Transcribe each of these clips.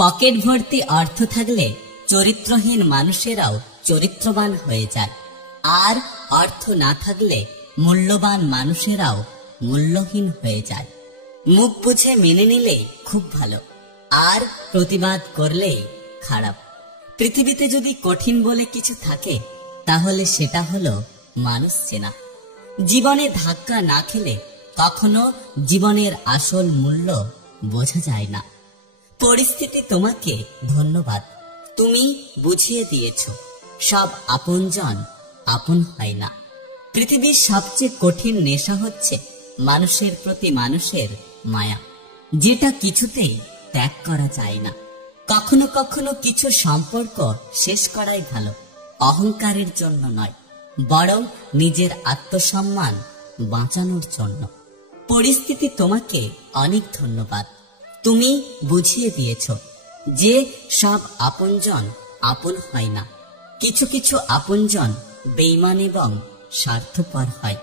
Pocket ভর্তি অর্থ থাকলে চরিত্রহীন মানুষেরাও চরিত্রবান হয়ে যায়, আর অর্থ না থাকলে মূল্যবান মানুষেরাও মূল্যহীন হয়ে যায়। মুখ বুঝে মেনে নিলে খুব ভালো, আর প্রতিবাদ করলে খারাপ। পৃথিবীতে যদি কঠিন বলে কিছু থাকে তাহলে সেটা হলো মানুষ চেনা। জীবনে ধাক্কা না খেলে কখনো জীবনের আসল মূল্য বোঝা যায় না। পরিস্থিতি তোমাকে ধন্যবাদ, তুমি বুঝিয়ে দিয়েছ সব আপনজন আপন হয় না। পৃথিবীর সবচেয়ে কঠিন নেশা হচ্ছে মানুষের প্রতি মানুষের মায়া, যেটা কিছুতেই ত্যাগ করা যায় না। কখনো কখনো কিছু সম্পর্ক শেষ করাই ভালো, অহংকারের জন্য নয়, বরং নিজের আত্মসম্মান বাঁচানোর জন্য। পরিস্থিতি তোমাকে অনেক ধন্যবাদ, তুমি বুঝিয়ে দিয়েছ যে সব আপনজন আপন হয় না। কিছু কিছু আপনজন বেঈমান এবং স্বার্থপর হয়।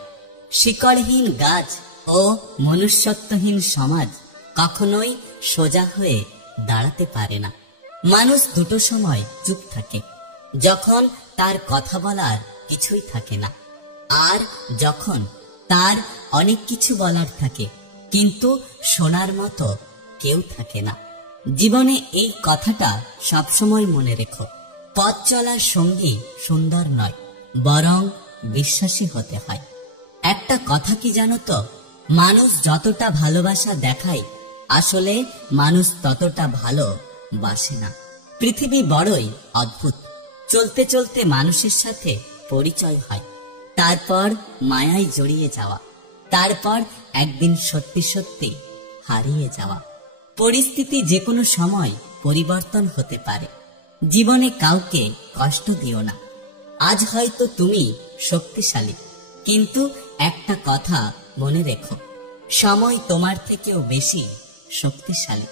শিকড়হীন গাছ ও মনুষ্যত্বহীন সমাজ কখনোই সোজা হয়ে দাঁড়াতে পারে না। মানুষ দুটো সময় চুপ থাকে, যখন তার কথা বলার কিছুই থাকে না, আর যখন তার অনেক কিছু বলার থাকে কিন্তু শোনার মতো কেউ থাকে না। জীবনে এই কথাটা সবসময় মনে রেখো, পথ চলার সঙ্গী সুন্দর নয়, বরং বিশ্বাসী হতে হয়। একটা কথা কি জানো তো, মানুষ যতটা ভালোবাসা দেখায় আসলে মানুষ ততটা ভালোবাসে না। পৃথিবী বড়ই অদ্ভুত, চলতে চলতে মানুষের সাথে পরিচয় হয়, তারপর মায়ায় জড়িয়ে যাওয়া, তারপর একদিন সত্যি সত্যি হারিয়ে যাওয়া। পরিস্থিতি যে কোনো সময় পরিবর্তন হতে পারে। জীবনে কাউকে কষ্ট দিও না। আজ হয়তো তুমি শক্তিশালী, কিন্তু একটা কথা মনে রেখো, সময় তোমার থেকেও বেশি শক্তিশালী।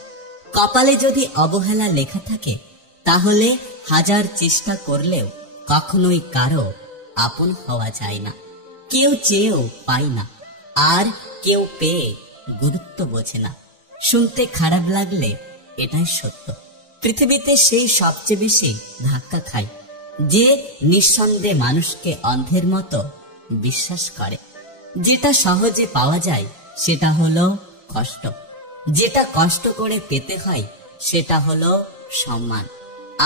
কপালে যদি অবহেলা লেখা থাকে তাহলে হাজার চেষ্টা করলেও কখনোই কারো আপন হওয়া যায় না। কেউ চেয়েও পায় না, আর কেউ পেয়ে গুরুত্ব বোঝে না। শুনতে খারাপ লাগলে এটাই সত্য। পৃথিবীতে সেই সবচেয়ে বেশি ধাক্কা খায় যে নিঃসন্দেহে মানুষকে অন্ধের মতো বিশ্বাস করে। যেটা সহজে পাওয়া যায় সেটা হলো কষ্ট, যেটা কষ্ট করে পেতে হয় সেটা হলো সম্মান,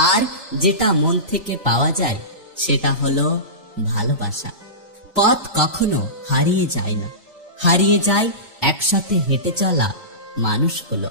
আর যেটা মন থেকে পাওয়া যায় সেটা হলো ভালোবাসা। পথ কখনো হারিয়ে যায় না, হারিয়ে যায় একসাথে হেঁটে চলা মানুষগুলো।